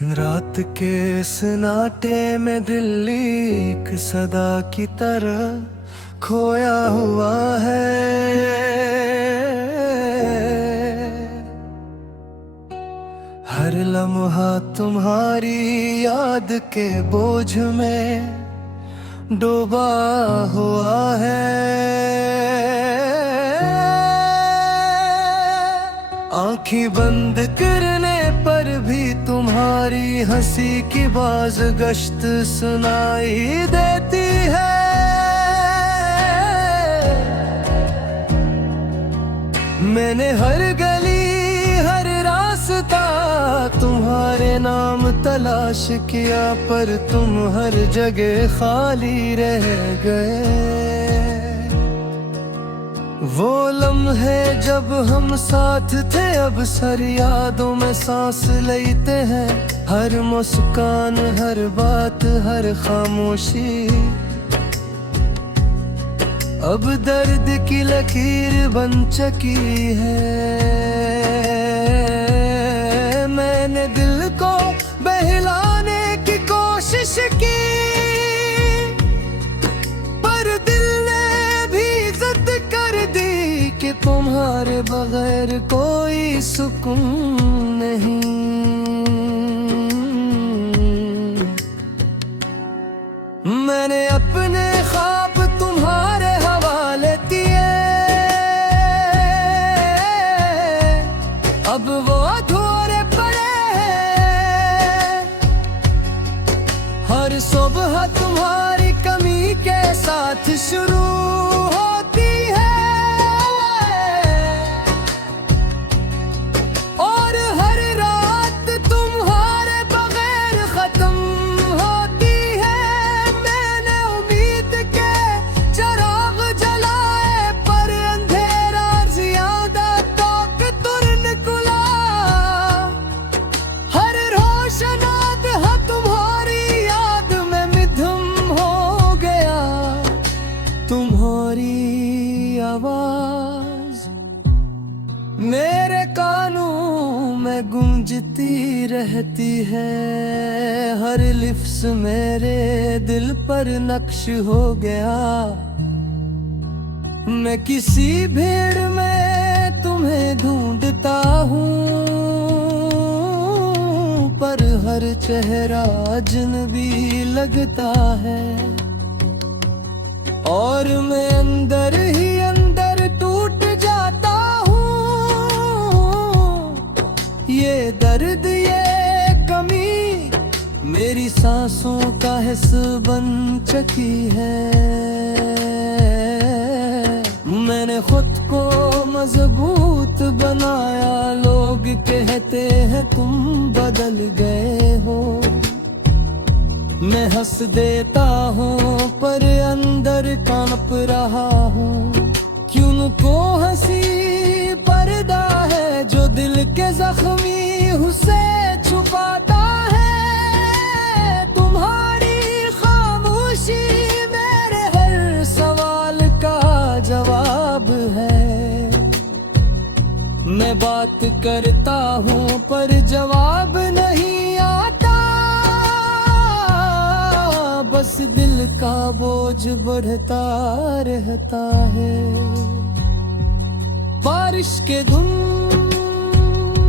रात के सन्नाटे में दिल्ली एक सदा की तरह खोया हुआ है। हर लम्हा तुम्हारी याद के बोझ में डूबा हुआ है। आँखें बंद करने पर भी तुम्हारी हंसी की बाज गश्त सुनाई देती है। मैंने हर गली हर रास्ता तुम्हारे नाम तलाश किया, पर तुम हर जगह खाली रह गए। वो लम्हे जब हम साथ थे अब सर यादों में सांस लेते हैं। हर मुस्कान हर बात हर खामोशी अब दर्द की लकीर बन चुकी है। मैंने दिल को बहलाने की कोशिश की, पर दिल ने भी इज्जत कर दी कि तुम्हारे बगैर कोई सुकून नहीं। मैंने अपने ख्वाब तुम्हारे हवाले दिए, अब वो अधूरे पड़े हैं। हर सुबह तुम्हारी कमी के साथ शुरू होती है, और हर रात तुम्हारे बगैर खत्म होती है। मैंने उम्मीद के चिराग जलाए, पर अंधेरा ज्यादा तक तुर निकला। हर रोशनात है तुम्हारी याद में मिधम हो गया। तुम्हारी आवाज मेरे कानों में गूंजती रहती है। हर लिफ्स मेरे दिल पर नक्श हो गया। मैं किसी भीड़ में तुम्हें ढूंढता हूँ, पर हर चेहरा अजनबी लगता है। और मैं अंदर ही अंदर टूट जाता हूँ। ये दर्द ये कमी मेरी सांसों का हिस्सा बन चुकी है। मैंने खुद को मजबूत बनाया, लोग कहते हैं तुम बदल गए हो। मैं हंस देता हूँ पर अंदर कांप रहा हूँ। क्यों को हंसी पर्दा है जो दिल के जख्मी हुस्से छुपाता है। तुम्हारी खामोशी मेरे हर सवाल का जवाब है। मैं बात करता हूँ पर जवाब नहीं आता, बस दिल का बोझ बढ़ता रहता है। बारिश के धुन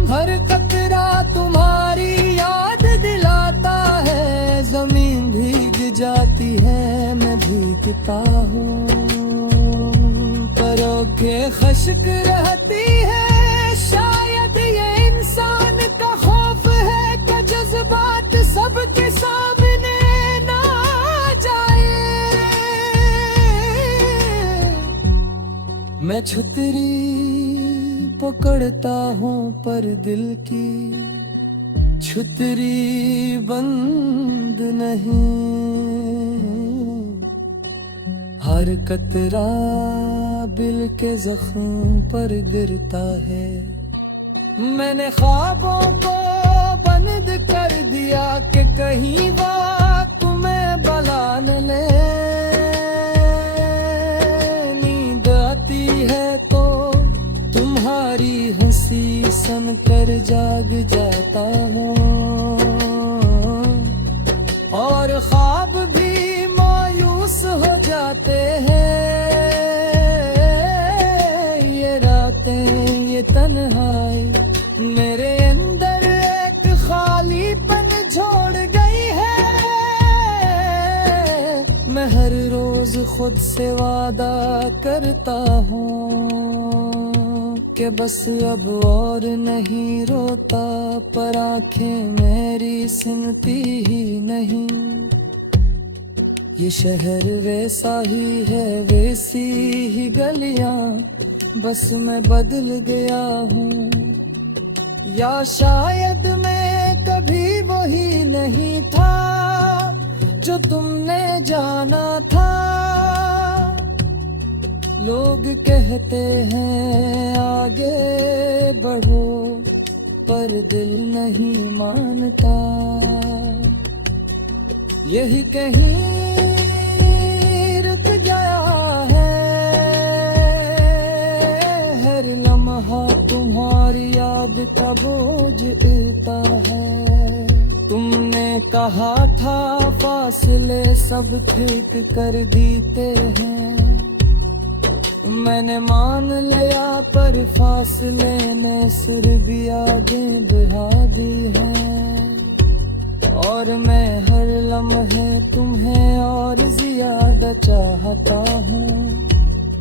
हर कतरा तुम्हारी याद दिलाता है। जमीन भीग जाती है मैं भीगता हूँ, पर आँखें खश्क रहती है। शायद ये इंसान का खौफ है कि जज्बात सबके सामने ना जाए। मैं छतरी पकड़ता हूँ पर दिल की छतरी बंद नहीं। हर कतरा बिल के जख्म पर गिरता है। मैंने ख्वाबों को बंद कर दिया कि कहीं वक्त में बला न ले। नींद आती है तो तुम्हारी हंसी सन कर जाग जाता हूँ। खुद से वादा करता हूँ कि बस अब और नहीं रोता, पर आंखें मेरी सुनती ही नहीं। ये शहर वैसा ही है, वैसी ही गलियां, बस मैं बदल गया हूँ। या शायद मैं कभी वही नहीं था जो तुमने जाना था। लोग कहते हैं आगे बढ़ो, पर दिल नहीं मानता। यही कहीं रुक गया है, हर लम्हा तुम्हारी याद का बोझ इतना है। तुमने कहा था फासले सब ठीक कर देते हैं, मैंने मान लिया, पर फासले ने सिर भी आगे बढ़ा दी है। और मैं हर लम्हे तुम्हें और ज्यादा चाहता हूँ।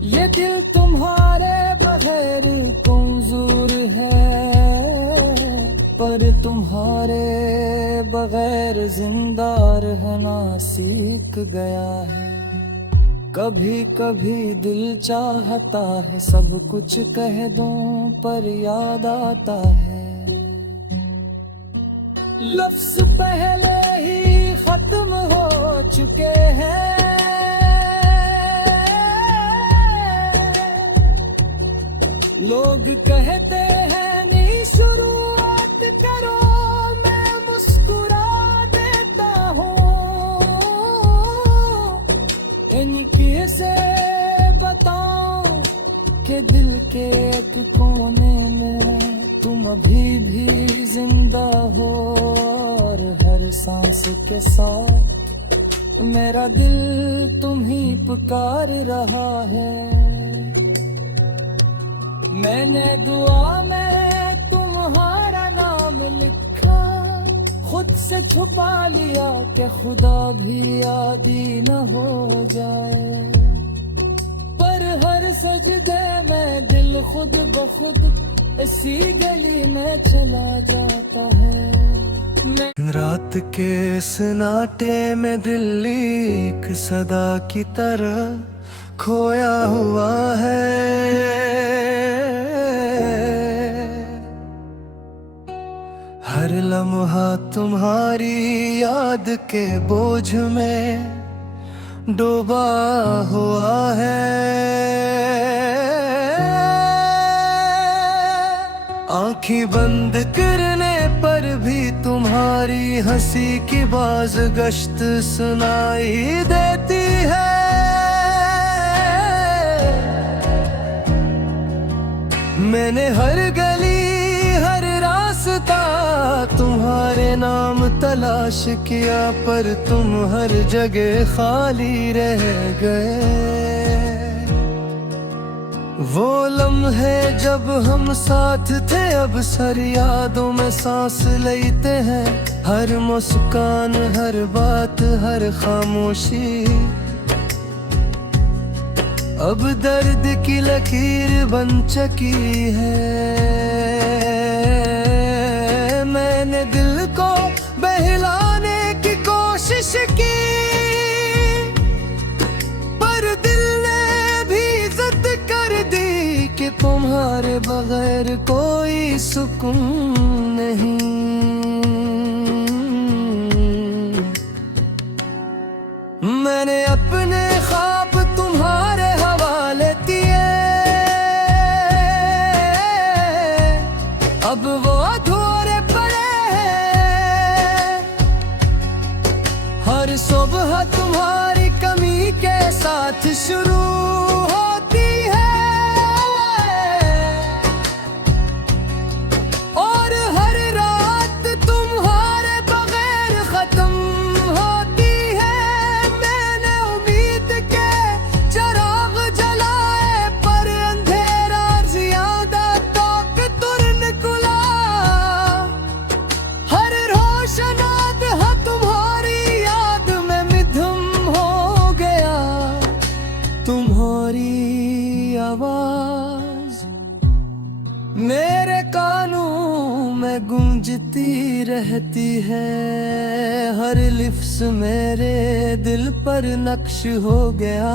ये दिल तुम्हारे बगैर कमजोर है, पर तुम्हारे बगैर जिंदा रहना सीख गया है। कभी कभी दिल चाहता है सब कुछ कह दूं, पर याद आता है लफ्ज पहले ही खत्म हो चुके हैं। लोग कहते हैं नहीं शुरुआत करो, मैं मुस्कुरा देता हूँ। इनकी से बताऊं कि दिल के एक कोने में तुम अभी भी जिंदा हो, और हर सांस के साथ मेरा दिल तुम ही पुकार रहा है। मैंने दुआ में तुम्हारा नाम लिखा, खुद से छुपा लिया कि खुदा भी यादी न हो जाए। पर हर सजदे में दिल खुद ब खुद इसी गली में चला जाता है। रात के सन्नाटे में दिल एक सदा की तरह खोया हुआ है। हर लम्हा तुम्हारी याद के बोझ में डूबा हुआ है। आँखें बंद करने पर भी तुम्हारी हंसी की बाज गश्त सुनाई देती है। मैंने हर गली हर रास्ता तुम्हारे नाम तलाश किया, पर तुम हर जगह खाली रह गए। वो लम्हे जब हम साथ थे अब सर यादों में सांस लेते हैं। हर मुस्कान हर बात हर खामोशी अब दर्द की लकीर बन चुकी है। मैंने दिल को बहलाने की कोशिश की, पर दिल ने भी इज्जत कर दी कि तुम्हारे बगैर कोई सुकून नहीं। मैंने अपने ख्वाब तुम्हारे हवाले दिए, अब वो अधूरे पड़े हैं। हर सुबह तुम्हारी कमी के साथ शुरू होती है, और हर रात तुम्हारे बगैर खत्म होती है। मैंने उम्मीद के चिराग जलाए, पर अंधेरा ज्यादा ताकतवर निकला। हर रोशनाद तुम्हारी याद में मिधुम हो गया, आवाज मेरे कानों में गूंजती रहती है। हर लिफ्स मेरे दिल पर नक्श हो गया।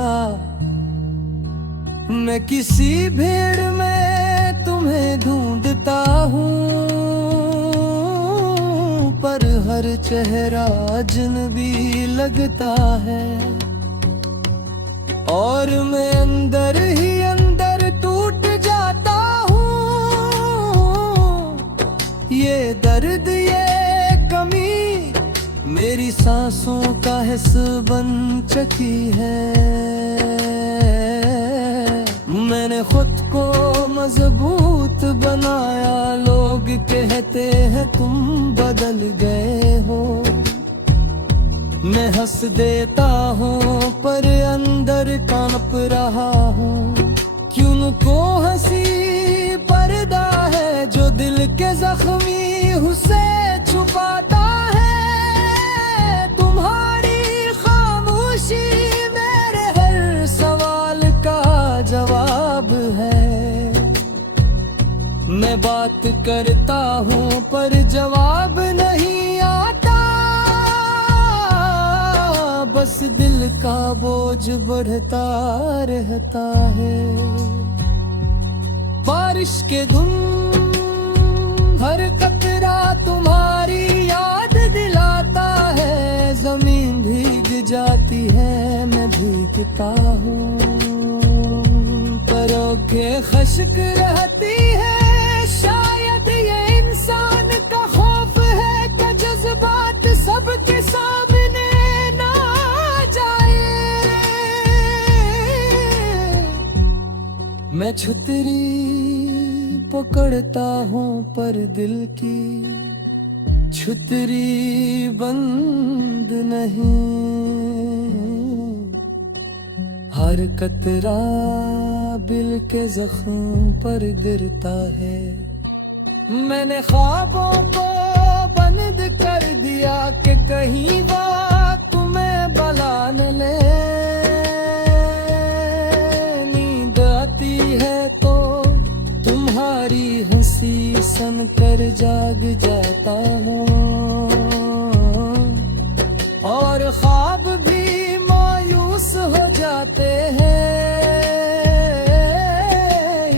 मैं किसी भीड़ में तुम्हें ढूंढता हूँ, पर हर चेहरा अजनबी लगता है। और मैं अंदर ही अंदर टूट जाता हूँ। ये दर्द ये कमी मेरी सांसों का हिस्सा बन चुकी है। मैंने खुद को मजबूत बनाया। लोग कहते हैं तुम बदल गए हो। मैं हंस देता हूँ पर अंदर कांप रहा हूँ। क्यों को हंसी पर्दा है जो दिल के जख्मी हुसे छुपाता है। तुम्हारी खामोशी मेरे हर सवाल का जवाब है। मैं बात करता हूँ पर जवाब नहीं आता। बस दिल का बोझ बढ़ता रहता है। बारिश के धुन हर कतरा तुम्हारी याद दिलाता है। जमीन भीग जाती है मैं भीगता हूँ, पर आँखें खश्क रहती है। शायद ये इंसान का खौफ है कि जज्बात सबके सामने मैं छुतरी पकड़ता हूँ पर दिल की छुतरी बंद नहीं। हर कतरा दिल के जख्म पर गिरता है। मैंने ख्वाबों को बंद कर दिया कि कहीं वक्त में बला न ले। है तो तुम्हारी हंसी सन कर जाग जाता हूँ। और ख्वाब भी मायूस हो जाते हैं।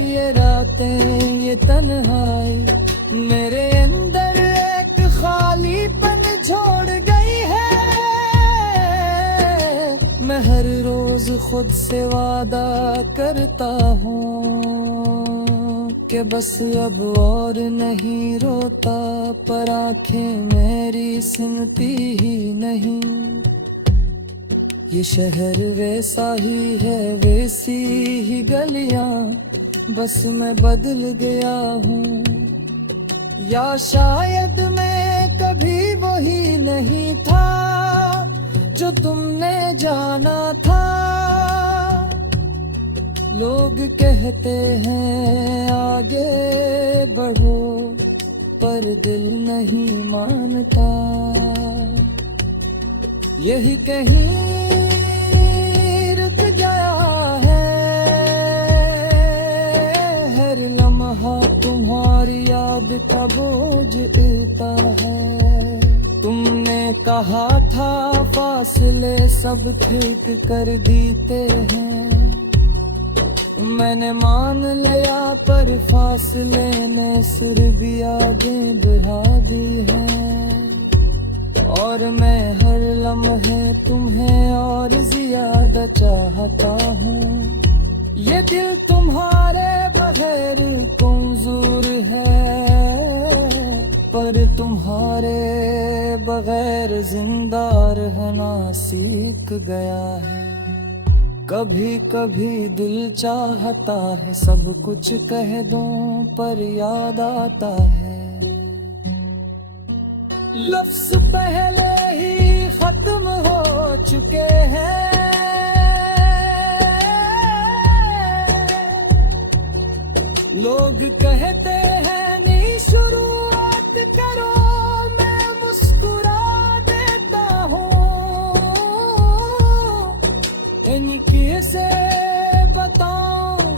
ये रातें ये तन्हाई मेरे अंदर एक खालीपन छोड़ गई है। मैं हर रोज खुद से वादा करता हूँ कि बस अब और नहीं रोता, पर आंखें मेरी सुनती ही नहीं। ये शहर वैसा ही है वैसी ही गलियां, बस मैं बदल गया हूँ। या शायद मैं कभी वही नहीं था जो तुमने जाना था। लोग कहते हैं आगे बढ़ो, पर दिल नहीं मानता। यही कहीं रुक गया है। हर लम्हा तुम्हारी याद का बोझ उठता है। तुमने कहा था फासले सब ठीक कर देते हैं। मैंने मान लिया पर फासले ने सिर भी आगे बढ़ा दी है। और मैं हर लम्हे तुम्हें और ज्यादा चाहता हूँ। ये दिल तुम्हारे बगैर कमजोर है, पर तुम्हारे बगैर जिंदा रहना सीख गया है। कभी कभी दिल चाहता है सब कुछ कह दूं, पर याद आता है लफ्ज पहले ही खत्म हो चुके हैं। लोग कहते हैं नई शुरुआत करो, मैं मुस्कुरा देता हूँ। इनकी से बताऊं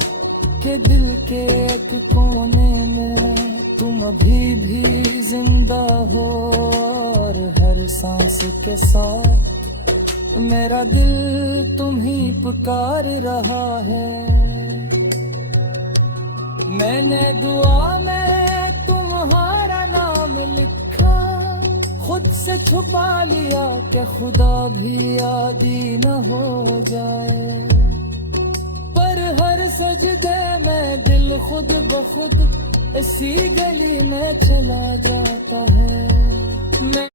सांस के साथ मेरा दिल तुम्ही पुकार रहा है। मैंने दुआ में तुम्हारा नाम लिखा, खुद से छुपा लिया कि खुदा भी यादी न हो जाए। पर हर सजदे में दिल खुद ब खुद इसी गली में चला जाता है। मैं